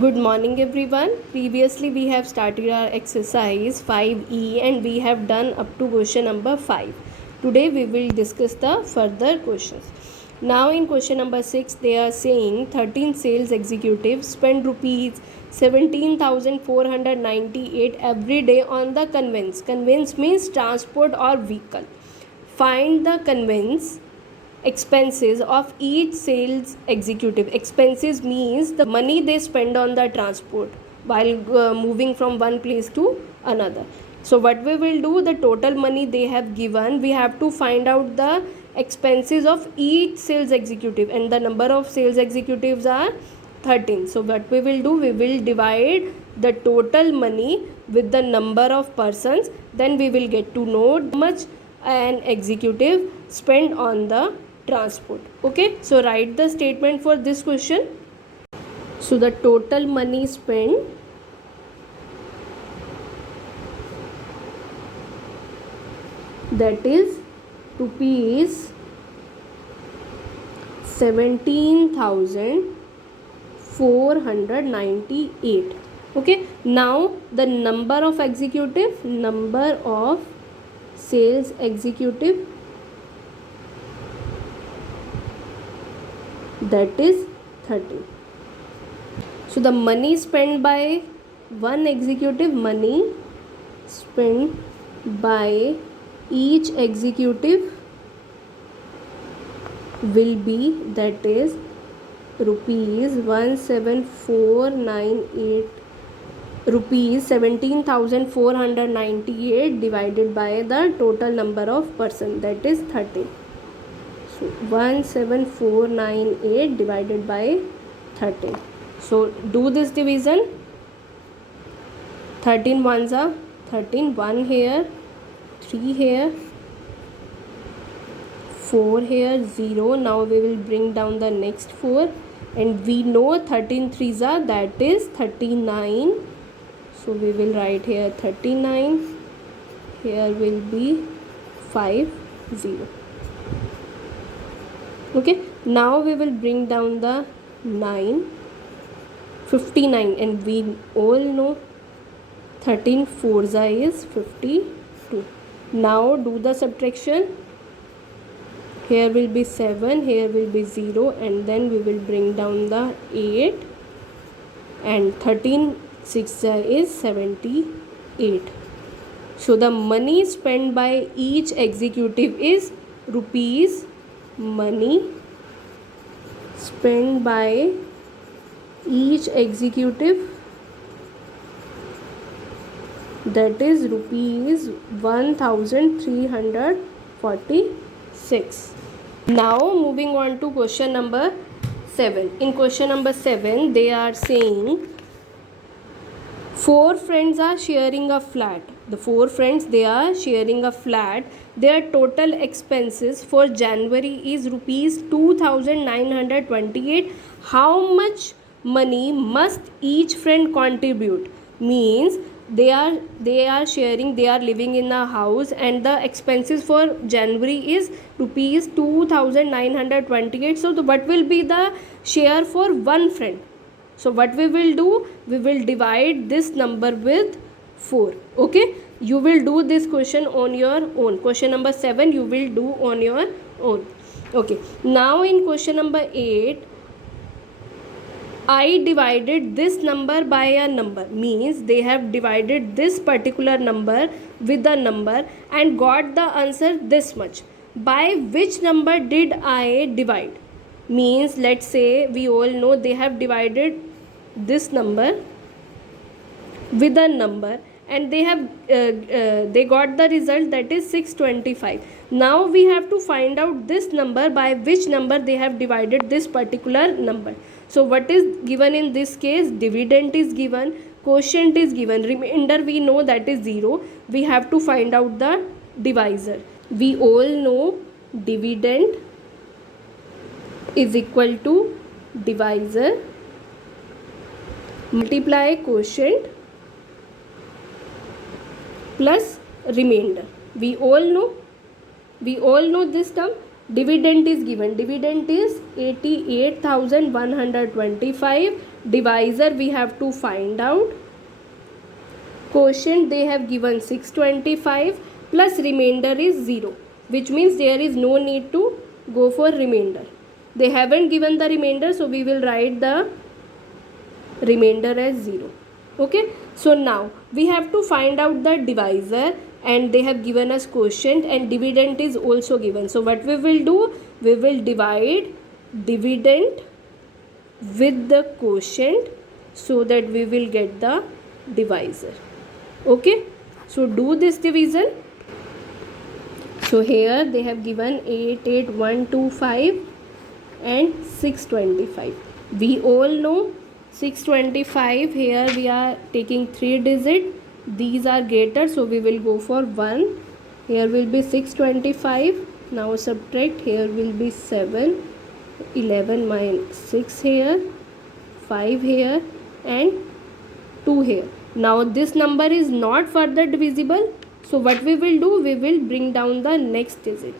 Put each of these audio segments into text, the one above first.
Good morning everyone. Previously we have started our exercise 5E and we have done up to question number 5. Today we will discuss the further questions. Now in question number 6 they are saying 13 sales executives spend rupees 17,498 every day on the conveyance. Conveyance means transport or vehicle. Find the conveyance expenses of each sales executive. Expenses means the money they spend on the transport while moving from one place to another. So what we will do, the total money they have given, we have to find out the expenses of each sales executive, and the number of sales executives are 13. So what we will do, we will divide the total money with the number of persons, then we will get to know how much an executive spend on the transport. Okay, so write the statement for this question. So the total money spent that is rupees 17,498. Okay, now the number of executive, number of sales executive, that is 13. So the money spent by one executive, money spent by each executive will be, that is rupees 17,498, rupees 17,498 divided by the total number of person, that is 13. So 17,498 divided by 13. So do this division. 13 ones are 13, 1 here, 3 here, 4 here, 0. Now we will bring down the next 4, and we know 13 threes are, that is 39. So we will write here 39. Here will be 5, 0. Okay, now we will bring down the 9, 59, and we all know 13 fours is 52. Now do the subtraction. Here will be 7, here will be 0, and then we will bring down the 8, and 13 6 is 78. So the money spent by each executive is rupees, money spent by each executive, that is rupees 1,346. Now moving on to question number 7. In question number 7 they are saying 4 friends are sharing a flat. The 4 friends, they are sharing a flat. Their total expenses for January is rupees 2,928. How much money must each friend contribute? Means they are sharing, they are living in a house, and the expenses for January is rupees 2,928. So what will be the share for one friend? So what we will do, we will divide this number with 4. Okay, you will do this question on your own. Question number 7 you will do on your own. Okay, now in question number 8, I divided this number by a number, means they have divided this particular number with a number and got the answer this much. By which number did I divide? Means let's say we all know they have divided this number with a number, and they have they got the result, that is 625. Now we have to find out this number, by which number they have divided this particular number. So what is given in this case? Dividend is given, quotient is given, remainder we know that is 0. We have to find out the divisor. We all know dividend is equal to divisor multiply quotient plus remainder. We all know this term. Dividend is given, dividend is 88,125 divisor we have to find out, quotient they have given 625 plus remainder is 0, which means there is no need to go for remainder. They haven't given the remainder, so we will write the remainder as 0. Okay, so now we have to find out the divisor, and they have given us quotient and dividend is also given. So what we will do, we will divide dividend with the quotient so that we will get the divisor. Okay, so do this division. So here they have given 88125 and 625. We all know 625, here we are taking 3 digit, these are greater, so we will go for 1. Here will be 625. Now subtract, here will be 7, 11 minus 6 here, 5 here and 2 here. Now this number is not further divisible, so what we will do, we will bring down the next digit.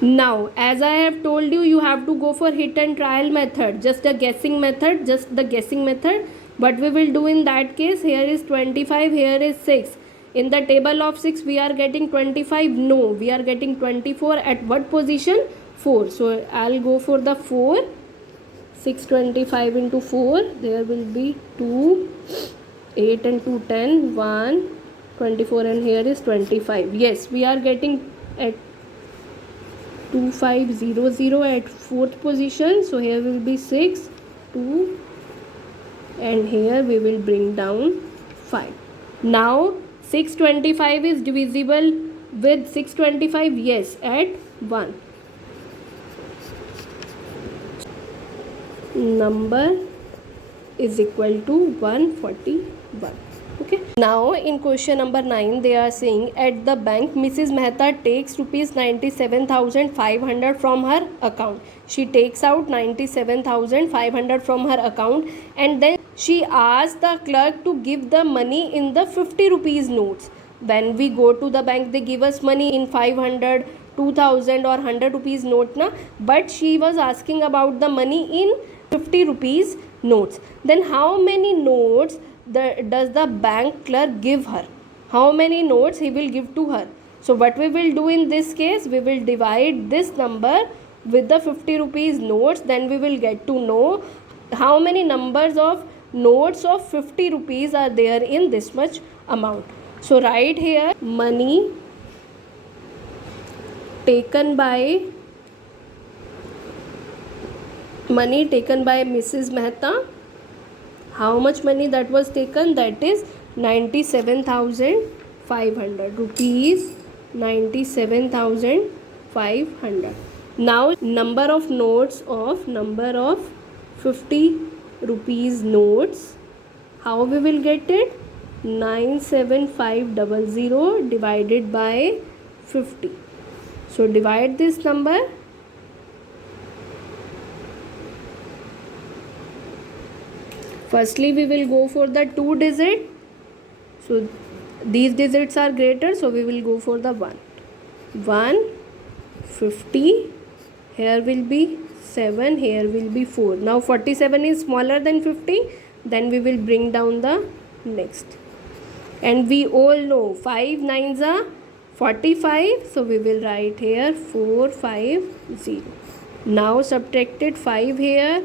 Now as I have told you, you have to go for hit and trial method, just the guessing method. What we will do in that case, here is 25, here is 6. In the table of 6 we are getting 25, no, we are getting 24. At what position? 4. So I'll go for the 4. 625 into 4, there will be 2, 8 and 2 10, 1, 24 and here is 25. Yes, we are getting at 2500 at 4th position. So here will be 6, 2 and here we will bring down 5. Now 625 is divisible with 625, yes, at 1. Number is equal to 141. Okay, now in question number 9 they are saying, at the bank Mrs. Mehta takes rupees 97,500 from her account. She takes out 97,500 from her account and then she asks the clerk to give the money in the 50 rupees notes. When we go to the bank, they give us money in 500, 2000 or 100 rupees note na, but she was asking about the money in 50 rupees notes. Then how many notes does the bank clerk give her? How many notes he will give to her? So what we will do in this case, we will divide this number with the 50 rupees notes. Then we will get to know how many numbers of notes of 50 rupees are there in this much amount. So write here, money taken by Mrs. Mehta. How much money that was taken? That is 97,500 rupees. 97,500. Now number of 50 rupees notes. How we will get it? 97500 divided by 50. So divide this number. Firstly we will go for the 2 digit. So these digits are greater, so we will go for the 1. 150. Here will be 7. Here will be 4. Now 47 is smaller than 50. Then we will bring down the next. And we all know 5 9s are 45. So we will write here 450. Now subtracted 5 here,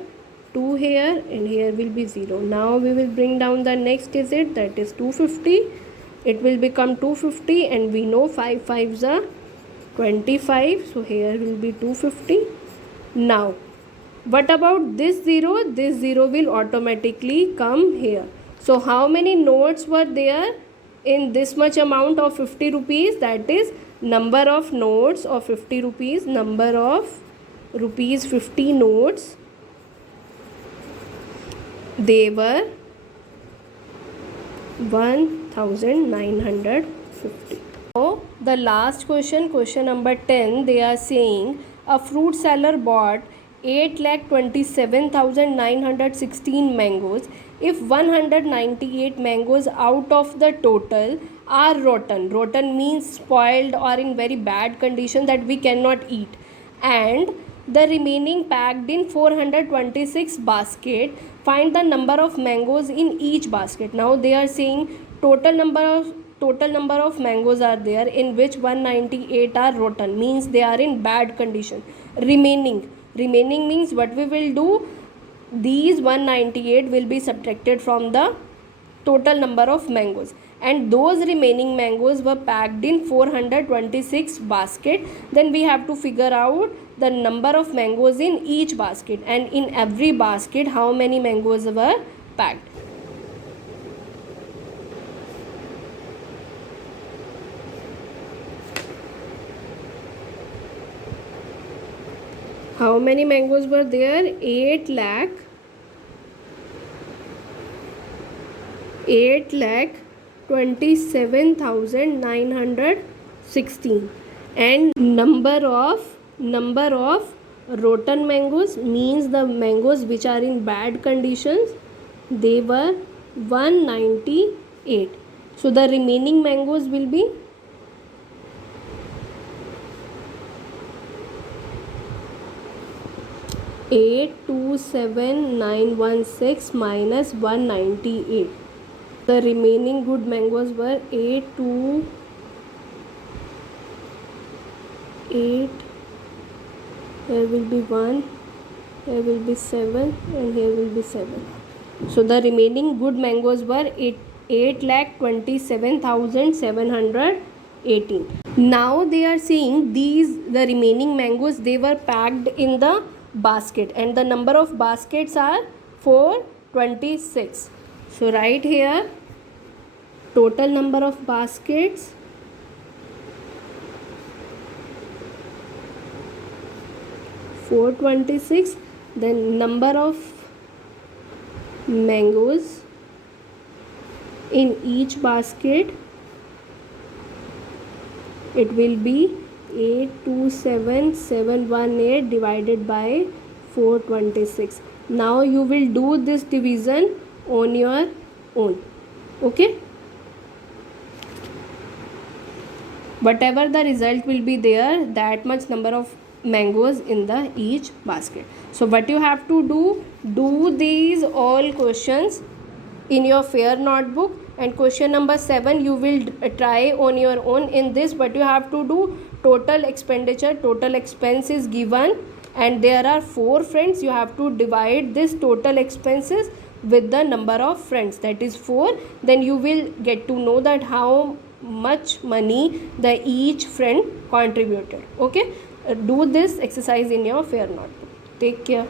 2 here and here will be 0. Now we will bring down the next digit, that is 250. It will become 250 and we know 5 5s are 25. So here will be 250. Now what about this 0? This 0 will automatically come here. So how many notes were there in this much amount of 50 rupees? That is number of notes of 50 rupees, number of rupees 50 notes. They were 1950. Now the last question, question number 10, they are saying a fruit seller bought 8,27,916 mangoes. If 198 mangoes out of the total are rotten, rotten means spoiled or in very bad condition that we cannot eat, and The remaining packed in 426 basket. Find the number of mangoes in each basket. Now they are saying total number of mangoes are there, in which 198 are rotten, means they are in bad condition. Remaining means what we will do, these 198 will be subtracted from the total number of mangoes, and those remaining mangoes were packed in 426 basket. Then we have to figure out the number of mangoes in each basket, and in every basket how many mangoes were packed. How many mangoes were there? 8,27,916. And number of rotten mangoes, means the mangoes which are in bad conditions, they were 198. So the remaining mangoes will be 827,916 minus 198. The remaining good mangoes were 8. Here will be 1, here will be 7, and here will be 7. So the remaining good mangoes were 8,27,718. Now they are saying the remaining mangoes, they were packed in the basket, and the number of baskets are 426. So write here total number of baskets, 426. Then number of mangoes in each basket, it will be 827,718 divided by 426. Now you will do this division on your own. Okay, whatever the result will be there, that much number of mangoes in the each basket. So what you have to do these all questions in your fair notebook, and question number 7 you will try on your own. In this, what you have to do, total expenditure, total expense is given, and there are 4 friends. You have to divide this total expenses with the number of friends, that is 4. Then you will get to know that how much money the each friend contributed. Okay, do this exercise in your fair notebook. Take care.